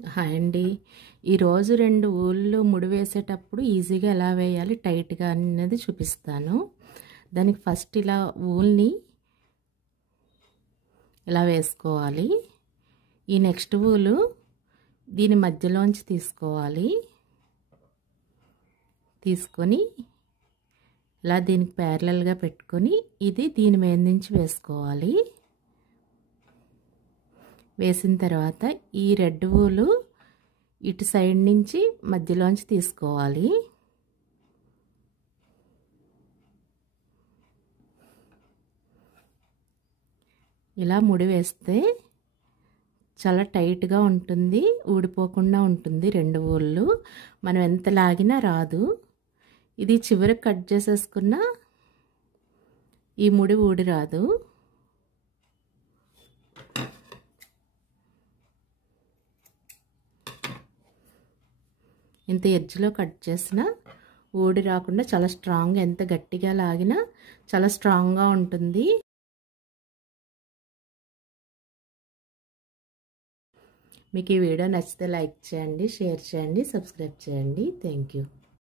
Hi అండి. ఈరోజు 2 ఊళ్ళు ముడి వేసేటప్పుడు ఈజీగా ఎలా వేయాలి టైట్‌గా అనేది చూపిస్తాను. దానికి ఫస్ట్ ఇలా ఊల్ని ఇలా వేసుకోవాలి. ఈ నెక్స్ట్ ఊలు దీని మధ్యలోంచి తీసుకోవాలి. తీసుకొని ఇలా దీనికి ప్యారలల్‌గా పెట్టుకొని ఇది దీని మీద నుంచి వేసుకోవాలి. వేసిన తర్వాత ఈ రెడ్ ఊలు ఇటు సైడ్ నుంచి మధ్యలోంచి తీసుకోవాలి. ఇలా ముడి వేస్తే చాలా టైట్గా ఉంటుంది, ఊడిపోకుండా ఉంటుంది. 2 ఊళ్ళు మనం ఎంత లాగినా రాదు. ఇది చివరికి కట్ చేసేసుకున్న ఈ ముడి ఊడి రాదు. ఇంత ఎడ్జ్లో కట్ చేసినా ఊడి రాకుండా చాలా స్ట్రాంగ్గా, ఎంత గట్టిగా లాగినా చాలా స్ట్రాంగ్గా ఉంటుంది. మీకు ఈ వీడియో నచ్చితే లైక్ చేయండి, షేర్ చేయండి, సబ్స్క్రైబ్ చేయండి. Thank you.